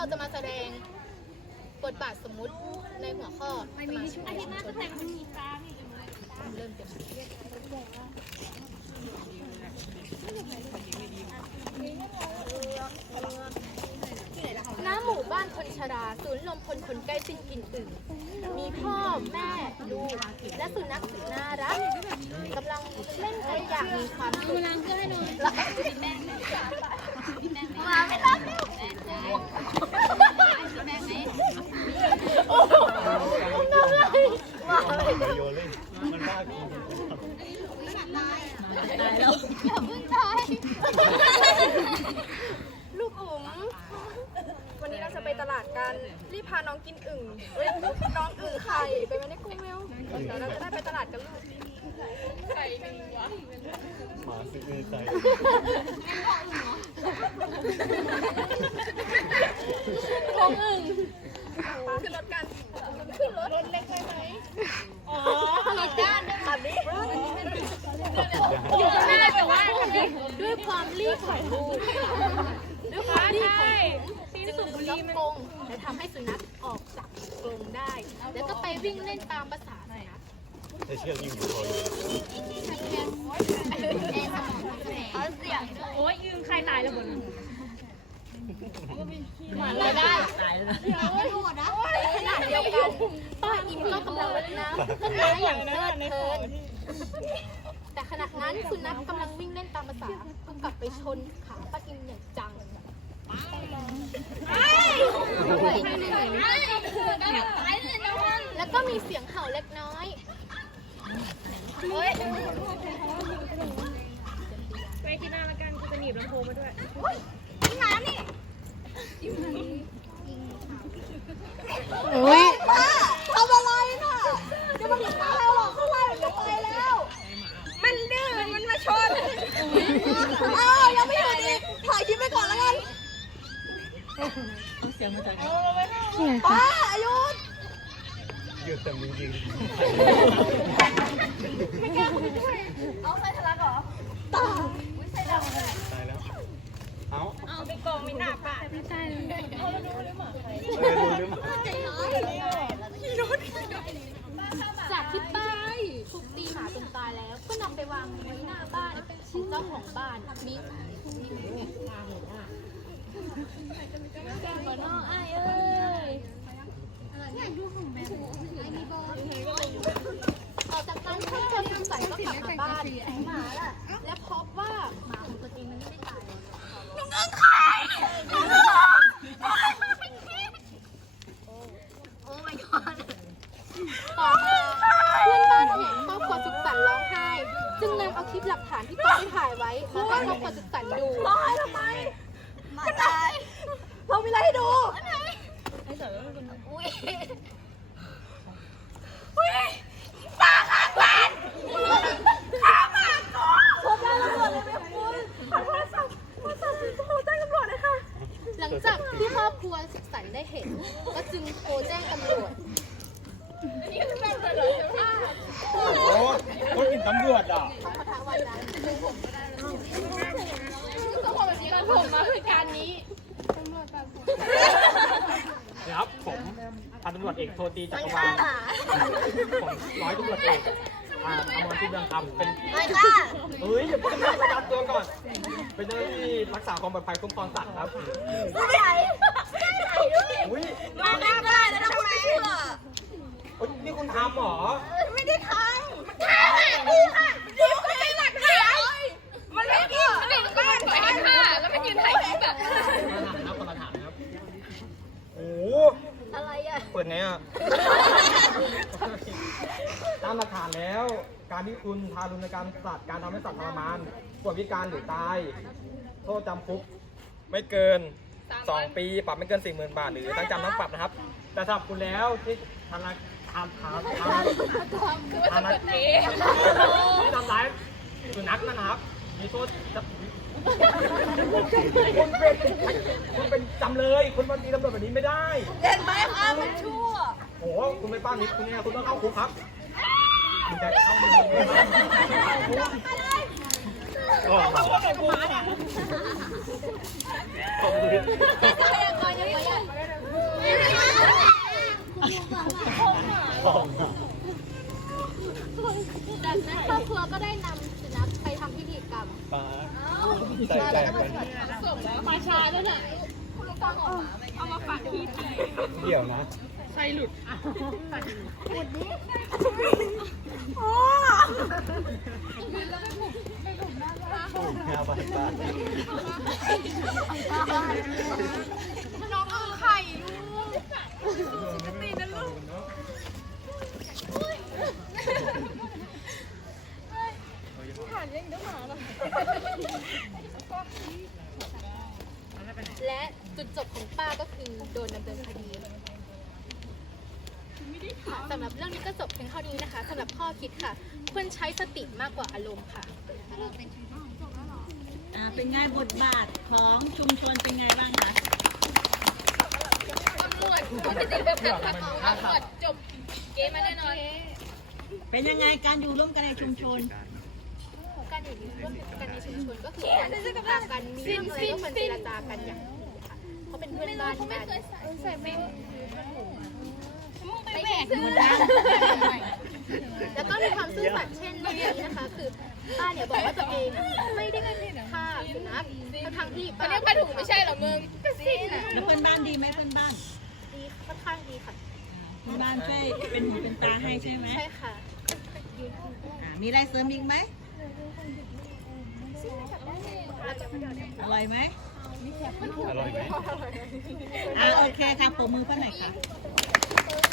จะมาแสดงบทบาทสมมุติในหัวข้อสมาชิกในชุมชนเริ่มเต็มณหมู่บ้านคนชราศูนย์รวมพลคนใกล้สิ้นกินอื่นมีพ่อแม่ลูกและสุนัขสุดน่ารักกำลังเล่นกันอย่างมีความสุขมาไม่รับโอ้โหน้ำไหลมาเลยโยนเล่นมันบ้าจริงตายแล้วอย่าเพิ่งตายลูกอุ๋มวันนี้เราจะไปตลาดกันรีบพาน้องกินอึ่งน้องอึ่งไข่ไปไหมในกรุงเร็วเดี๋ยวเราจะได้ไปตลาดกันลูกไข่เป็นวะหมาซื้ออึ่งไข่ของอึ่งขึ้นรถกันขึ้นรถเล็กได้ไหมอ๋อรถด้านแบบนี้อยู่ไม่ได้แต่ว่าด้วยความรีบของลูกด้วยความรีบของจึงล็อกกรงและทำให้สุนัขออกจากกรงได้แล้วก็ไปวิ่งเล่นตามภาษาสุนัขแต่เชือกยิ่งอยู่คออยู่โอ้ยยืมใครตายแล้วบนหมาเลยได้เดี๋ยวโหดนะขนาดเดียวกันป้าอิมก็กำลังรดน้ำต้นไม้อย่างเพลิดเพลินแต่ขณะนั้นสุนัขกำลังวิ่งเล่นตามภาษาก็กลับไปชนขาป้าอิมอย่างจังแล้วก็มีเสียงเห่าเล็กน้อยไปกินน้ำละกันกูจะหนีบลำโพงมาด้วยน้ำนี่อุ้ยป้าทำอะไรน่ะจะมาถึงแล้วหรอเขาไล่มันจะไปแล้วมันดื้อมันมาชนอ้าวยังไม่หยุดอีกถ่ายคลิปไปก่อนแล้วกันเสียงมาจากป้าอายุหยุดแต่จริงไม่แก้คุณด้วยเอาใส่ทะลักเหรอตายไม่ใช่เราตายแล้วเอาไปกองไม่หน้าป่าไม่ใช่เอาแล้วดูหรือหมาใครดูหรือหมาจากที่ป้ายทุบตีหมาจนตายแล้วก็นำไปวางไว้หน้าบ้านเจ้าของบ้านมิกบ่น้องไอ้เอ้ยต่อจากนั้นครอบครัวสุขสันต์ก็กลับมาบ้านและพบว่าหมาของตัวเองมันไม่ได้ตายน้องเอิงไข่โอ้ my god ต่อมาเพื่อนบ้านเห็นครอบครัวสุขสันต์ร้องไห้จึงนำเอาคลิปหลักฐานที่ป้าได้ถ่ายไว้มาให้ครอบครัวสุขสันต์ดูร้องไห้ทำไมมาตายเรามีอะไรให้ดูอุ้ยป้าข้างบ้านข้ามาก่อนโทรแจ้งตำรวจเลยไหมคุณขอโทรศัพท์โทรแจ้งตำรวจเลยค่ะหลังจากที่ครอบครัวสุขสันต์ได้เห็นก็จึงโทรแจ้งตำรวจนี่คือแบบเลยเหรอโอ้ยกินตำรวจอ่ะเขามาทางวันนั้นผมก็ได้เขาบอกแบบนี้กันผมมาคือการนี้ครับผมพันตำรวจเอกโทตีจักรวาลผมร้อยตำรวจเอกอมรทิพย์เรืองคำเป็นเฮ้ยอย่าพูดถึงประจำตัวก่อนเป็นเจ้าหน้าที่รักษาความปลอดภัยคุ้มครองสัตว์ครับไม่ไหวอุ้ยมาได้ก็ได้แล้วทำไมเชื่อนี่คุณทำหรอไม่ได้ทำมันทำดูค่ะดูไม่ได้หลักฐานมันไม่กินมันในบ้านไปค่ะแล้วไม่ยืนถ่ายคลิปแบบคนละถามครับโอ้อะไรอ่ะเปิดไงอ่ะตามหลักฐานแล้วการที่คุณทารุณกรรมสัตว์การทำให้สัตว์ทรมานป่วยพิการหรือตายโทษจำคุกไม่เกิน2 ปีปรับไม่เกิน 40,000 บาทหรือทั้งจำทั้งปรับนะครับแต่สำหรับคุณแล้วที่ทำร้ายสุนัขนะครับมีโทษคุณเป็นจำเลยคุณมาตีตำรวจแบบนี้ไม่ได้เห็นไหมคะมันชั่วโอ้คุณไม่ป้านิดคุณเนี่ยคุณต้องเข้าคุกครับคุณจะเข้าคุกจากนั้นครอบครัวก็ได้นำสุนัขไปทำพิธีกรรมป้าใส่ใจกันมาชาแล้วน่ะเอามาฝากพี่ทีเดี๋ยวนะใส่หลุดหลุดดิโอ้งาใบป้าน้องเอาไข่ลูกจะตีนะลูกและจุดจบของป้าก็คือโดนดำเนินคดีสำหรับเรื่องนี้ก็จบเพียงเท่านี้นะคะสำหรับข้อคิดค่ะควรใช้สติมากกว่าอารมณ์ค่ะเป็นไงบทบาทของชุมชนเป็นไงบ้างคะตำรวจเขาจะติดแบบตำรวจจบเกมมาแน่นอนเป็นยังไงการอยู่ร่วมกันในชุมชนการอยู่ร่วมกันในชุมชนก็คือการต่างกันมีเรื่องอะไรก็ควรเจรจากันอย่างดีค่ะเขาเป็นเพื่อนบ้านกันใส่ไม่ไปแหวกมือแล้วก็มีความซื่อสัตย์เช่นเมื่อกี้นะคะ คือป้าเนี่ยบอกว่าตัวเองไม่ได้ฆ่าสุนัขทั้งที่ป้าเนี่ยป้าถูกไม่ใช่หรอมึงก็สิ้นอ่ะแล้วเพื่อนบ้านดีไหมเพื่อนบ้านดีค่อนข้างดีค่ะเพื่อนบ้านช่วยเป็นหูเป็นตาให้ใช่ไหมใช่ค่ะมีอะไรเสริมอีกไหมอร่อยไหมอร่อยไหมโอเคค่ะปรบมือเพื่อนหน่อยค่ะ